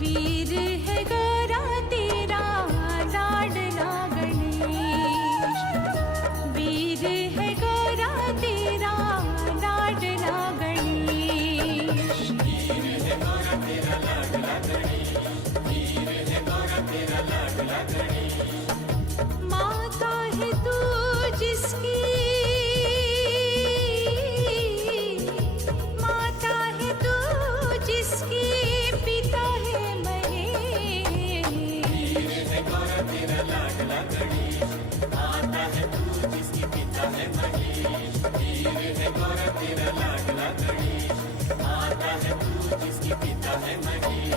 वीर है गोरा तेरा लाडला गणेश, वीर है गोरा तेरा लाडला गणेश, वीर है गोरा तेरा लाडला गणेश, वीर है गोरा तेरा लाडला गणेश। माता है तू जिसकी, माता है तू जिसकी, पिता है महेश, वीर है गोरा तेरा लाडला गणेश, माता है तू जिसकी, पिता है महेश, वीर है गोरा तेरा लाडला गणेश, माता है तू जिसकी, पिता है महेश।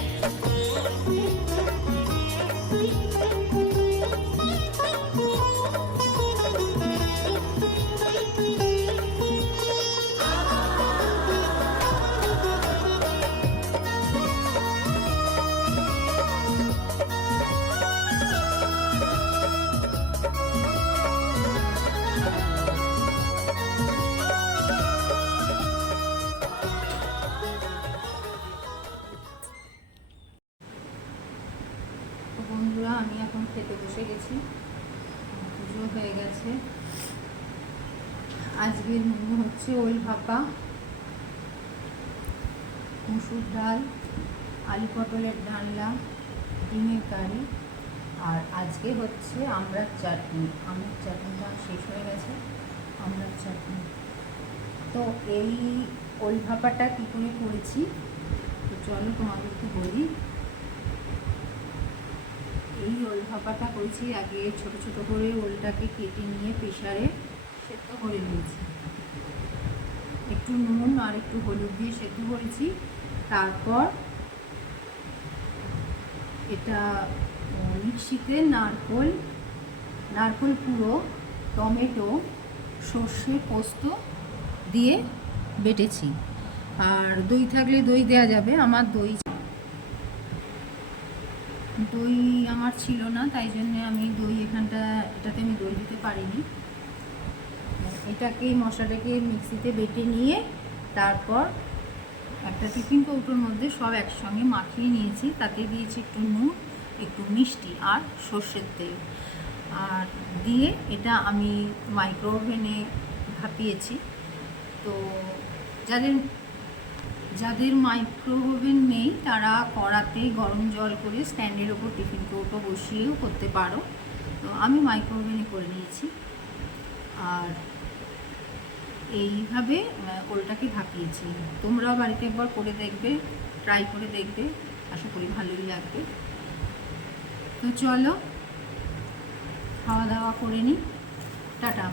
বন্ধুরা, আমি এখন খেতে বসে গেছি, পুজো হয়ে গেছে। আজকের মেনু হচ্ছে ওল ভাপা, মুসুর ডাল, আলু পটলের ডালনা, ডিমের কারি, আর আজকে হচ্ছে আমড়ার চাটনি। আমড়ার চাটনিটা শেষ হয়ে গেছে, আমড়ার চাটনি। তো এই ওল ভাপাটা কী করে করেছি তো চলো তোমাদেরকে বলি। এই ওল ভাপাটা করেছি, আগে ছোট ছোট করে ওলটাকে কেটে নিয়ে প্রেসারে সেদ্ধ করে নিয়েছি, একটু নুন আর একটু হলুদ দিয়ে সেদ্ধ করেছি। তারপর এটা মিক্সিতে নারকোল পুরো, টমেটো, সর্ষে, পোস্ত দিয়ে বেটেছি। আর দই থাকলে দই দেওয়া যাবে, আমার দই আমার ছিল না, তাই জন্য আমি দই এটাতে আমি দই দিতে পারিনি। এটাকে মশলাটাকে মিক্সিতে বেটে নিয়ে তারপর একটা টিফিন কৌটোর মধ্যে সব একসঙ্গে মাখিয়ে নিয়েছি। তাতে দিয়েছি একটু নুন, একটু মিষ্টি আর সর্ষের তেল, আর দিয়ে এটা আমি মাইক্রো ওভেনে ভাপিয়েছি। তো যাদের মাইক্রো ওভেন নেই তারা কড়াতে গরম জল করে স্ট্যান্ডের ওপর টিফিন কৌটো বসিয়েও করতে পারো। তো আমি মাইক্রো ওভেনে করে নিয়েছি। আর এইভাবে ওলটাকে ভাপিয়েছি। তোমরাও বাড়িতে একবার করে দেখবে, ট্রাই করে দেখবে, আশা করি ভালোই লাগবে। তো চলো খাওয়া দাওয়া করে নিই, টাটা।